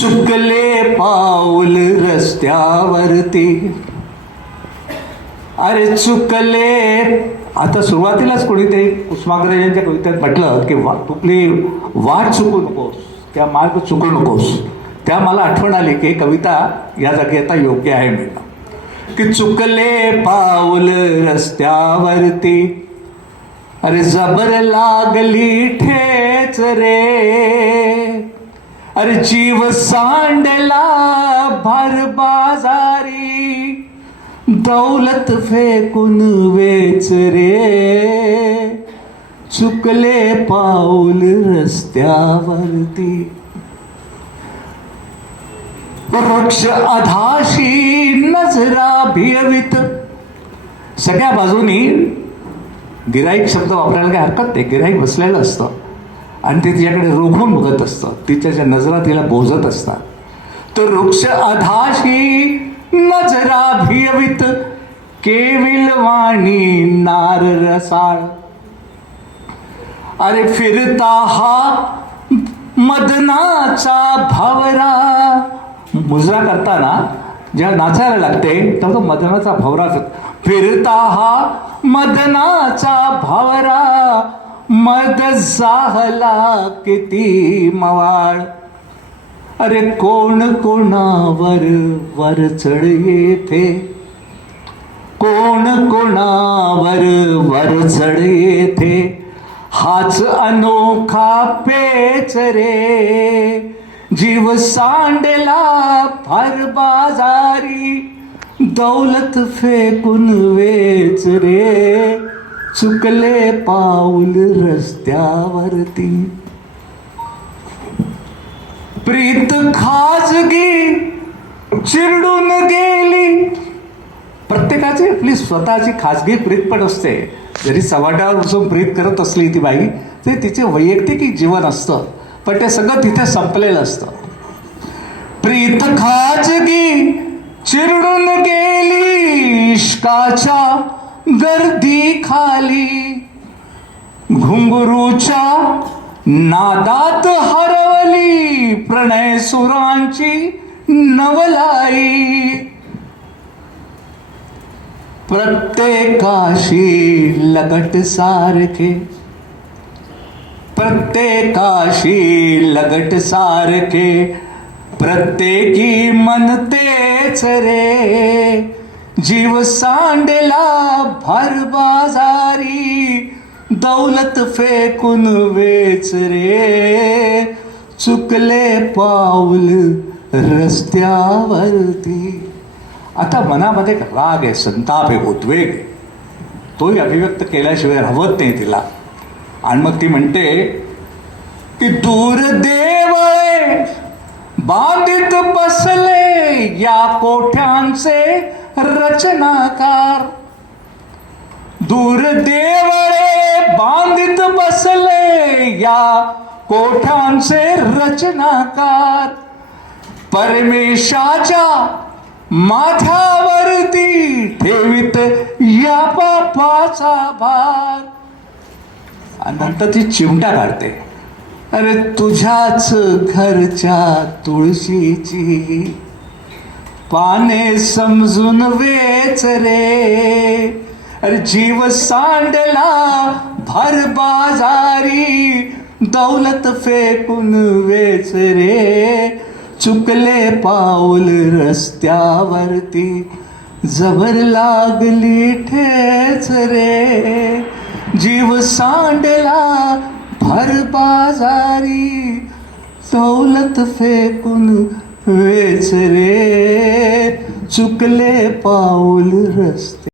चुकले पाऊल रस्त्यावरती, अरे चुकले. आता सुरुवातीलाच कोणी ते कुसुमाग्रजांच्या कवितेत म्हटलं की तुपली वाट चुकू नकोस, त्या मार्ग चुकू नकोस. त्या मला आठवण आली की कविता या जागी आता योग्य आहे म्हणणं की चुकले पाऊल रस्त्यावरती, अरे जबर लागली ठेच रे, अरे जीव सांडला भर बाजारी, दौलत फेकून वेच रे, चुकले पाऊल रस्त्यावरती. वृक्ष अधाशी नजरा भियवित, सगळ्या बाजूनी गिराईक शब्द वापरायला काही हरकत नाही. गिराईक बसलेलं असतं आणि ते तिच्याकडे रोखून बघत असतं, तिच्या नजरा तिला बोजत असतात. तर वृक्ष अधाशी नजरा भियवित, केविलवाणी नार रसाळ, अरे फिरता हा मदनाचा भवरा. मुजरा करताना जेव्हा नाचायला लागते तेव्हा तो मदनाचा भवरा फिरता हा मदनाचा भवरा, मद जाहला किती मवाळ, अरे कोण कोणावर वर चढ येथे, कोण कोणावर वर चढ येथे, हाच अनोखा पेच रे, जीव सांडला भर बाजारी, दौलत फेकून वेच रे, चुकले पाऊल रस्त्यावरती. प्रीत खाजगी चिरडून गेली, प्रत्येकाची आपली स्वतःची खाजगी प्रीत पण असते. जरी सवाट्यावर बसून प्रीत करत असली ती बाई तरी तिचे वैयक्तिक जीवन असतं, पण ते सगळं तिथे संपलेलं असतं. प्रीत खाजगी चिरडून गेली, इश्काच्या गर्दी खाली, घुंगरूच्या नादात हरवली, प्रणय सुरांची नवलाई, प्रत्येकाशी लगट सारखे, प्रत्येकाशी लगट सारखे, प्रत्येकी मन तेच रे, जीव सांडला भर बाजारी, दौलत फेकून वेच रे, चुकले पाऊल रस्त्यावरती. आता मनामध्ये एक राग आहे, संताप आहे, उद्वेग आहे, तोही अभिव्यक्त केल्याशिवाय राहत नाही तिला. आणि मग ती म्हणते की दूर देवळे बांधित बसले या कोठ्यांचे रचनाकार, दूर देवळे बांधित बसले या कोठ्यांचे रचनाकार, परमेशाच्या माथ्यावरती ठेवीत या पापाचा भार. आणि नंतर ती चिमटा काढते, अरे तुझ्याच घरच्या तुळशीची पाने समजून वेच रे, अरे जीव सांडला भर बाजारी, दौलत फेकून वेच रे, चुकले पाऊल रस्त्यावरती, जबर लागली ठेच रे, जीव सांडला भर बाजारी, दौलत फेकून वेच रे, चुकले पाऊल रस्ते.